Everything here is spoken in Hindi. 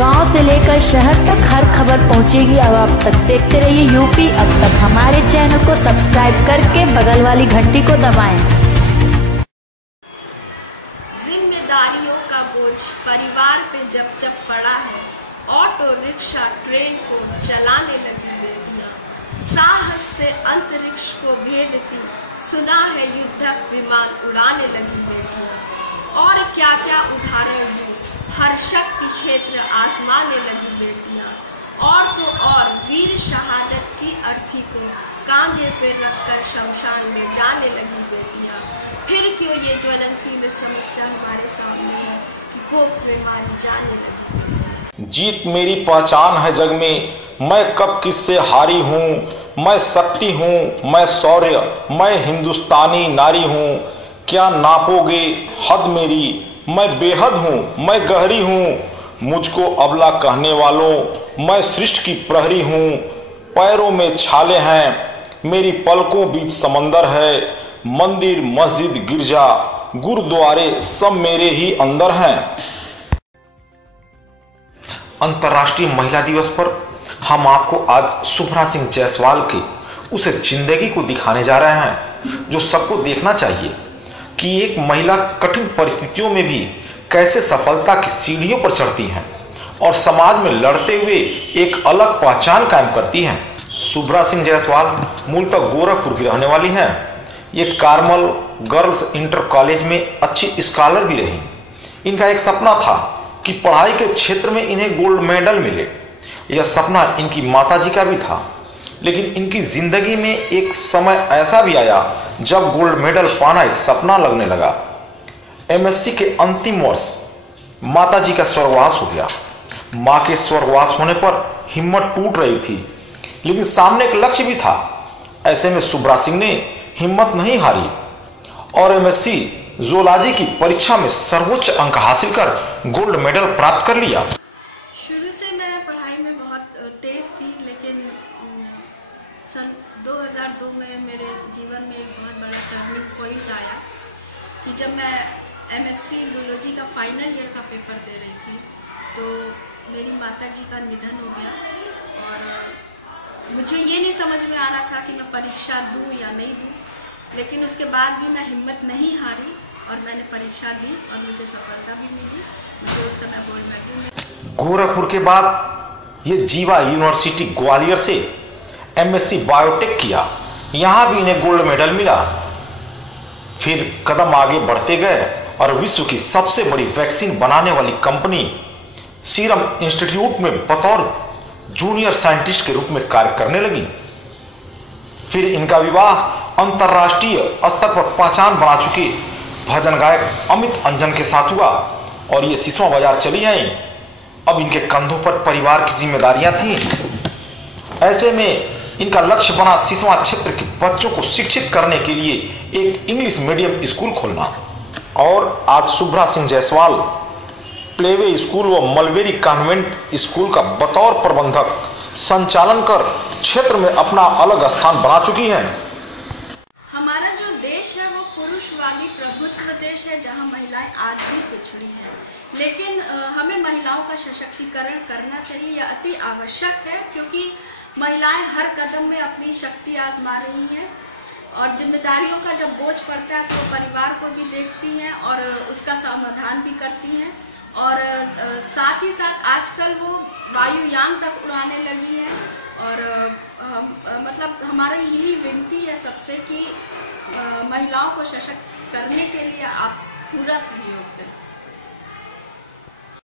गांव से लेकर शहर तक हर खबर पहुंचेगी अब आप तक। देखते रहिए यूपी अब तक। हमारे चैनल को सब्सक्राइब करके बगल वाली घंटी को दबाएं। जिम्मेदारियों का बोझ परिवार पे जब जब पड़ा है, ऑटो रिक्शा ट्रेन को चलाने लगी बेटियां। साहस से अंतरिक्ष को भेदती, सुना है युद्धक विमान उड़ाने लगी बेटियां। और क्या क्या उदाहरण दूं, हर शक्ति क्षेत्र आजमाने लगी बेटियां। और तो और वीर शहादत की अर्थी को कांधे पे रखकर शमशान ले जाने लगी बेटियां। फिर क्यों ये ज्वलनशील समस्या हमारे सामने है कि कोख में मारी जाने लगी बेटियां। जीत मेरी पहचान है जग में, मैं कब किससे हारी हूँ। मैं शक्ति हूँ, मैं शौर्य, मैं हिंदुस्तानी नारी हूँ। क्या नापोगे हद मेरी, मैं बेहद हूँ, मैं गहरी हूँ। मुझको अबला कहने वालों, मैं सृष्टि की प्रहरी हूँ। पैरों में छाले हैं, मेरी पलकों बीच समंदर है। मंदिर मस्जिद गिरजा गुरुद्वारे सब मेरे ही अंदर हैं। अंतर्राष्ट्रीय महिला दिवस पर हम आपको आज शुभ्रा सिंह जायसवाल की उस जिंदगी को दिखाने जा रहे हैं जो सबको देखना चाहिए कि एक महिला कठिन परिस्थितियों में भी कैसे सफलता की सीढ़ियों पर चढ़ती हैं और समाज में लड़ते हुए एक अलग पहचान कायम करती हैं। शुभ्रा सिंह जायसवाल मूलतः गोरखपुर की रहने वाली हैं। ये कार्मल गर्ल्स इंटर कॉलेज में अच्छी स्कॉलर भी रही। इनका एक सपना था कि पढ़ाई के क्षेत्र में इन्हें गोल्ड मेडल मिले। यह सपना इनकी माताजी का भी था, लेकिन इनकी जिंदगी में एक समय ऐसा भी आया जब गोल्ड मेडल पाना एक सपना लगने लगा। एमएससी के अंतिम वर्ष माताजी का स्वर्गवास हो गया। मां के स्वर्गवास होने पर हिम्मत टूट रही थी, लेकिन सामने एक लक्ष्य भी था। ऐसे में शुभ्रा सिंह ने हिम्मत नहीं हारी और एमएससी जूलॉजी की परीक्षा में सर्वोच्च अंक हासिल कर गोल्ड मेडल प्राप्त कर लिया। शुरू से मैं पढ़ाई में बहुत तेज थी, लेकिन सन 2002 में मेरे जीवन में एक बहुत बड़ा टर्निंग पॉइंट आया कि जब मैं एमएससी जूलॉजी का फाइनल ईयर का पेपर दे रही थी तो मेरी माताजी का निधन हो गया। और मुझे ये नहीं समझ में आ रहा था कि मैं परीक्षा दूं या नहीं दूं, लेकिन उसके बाद भी मैं हिम्मत नहीं हारी और मैंने परीक्षा दी और मुझे सफलता भी मिली। मुझे उस समय गोल्ड मेडल मिला। गोरखपुर के बाद ये जीवा यूनिवर्सिटी ग्वालियर से एमएससी बायोटेक किया। यहाँ भी इन्हें गोल्ड मेडल मिला। फिर कदम आगे बढ़ते गए और विश्व की सबसे बड़ी वैक्सीन बनाने वाली कंपनी सीरम इंस्टीट्यूट में बतौर जूनियर साइंटिस्ट के रूप में कार्य करने लगी। फिर इनका विवाह अंतर्राष्ट्रीय स्तर पर पहचान बना चुके भजन गायक अमित अंजन के साथ हुआ और ये सिसवा बाजार चली आई। अब इनके कंधों पर परिवार की जिम्मेदारियां थी। ऐसे में इनका लक्ष्य बना सिसवा क्षेत्र के बच्चों को शिक्षित करने के लिए एक इंग्लिश मीडियम स्कूल खोलना। और आज शुभ्रा सिंह जायसवाल प्लेवे स्कूल व मलबेरी कॉन्वेंट स्कूल का बतौर प्रबंधक संचालन कर क्षेत्र में अपना अलग स्थान बना चुकी हैं। हमारा जो देश है वो पुरुषवादी प्रभुत्व देश है, जहां महिलाएं आज भी पिछड़ी हैं। लेकिन हमें महिलाओं का सशक्तिकरण करना चाहिए, यह अति आवश्यक है, क्योंकि महिलाएं हर कदम में अपनी शक्ति आजमा रही हैं और जिम्मेदारियों का जब बोझ पड़ता है तो वो परिवार को भी देखती हैं और उसका समाधान भी करती हैं। और साथ ही साथ आजकल वो वायुयान तक उड़ाने लगी हैं। और मतलब हमारी यही विनती है सबसे कि महिलाओं को सशक्त करने के लिए आप पूरा सहयोग दें।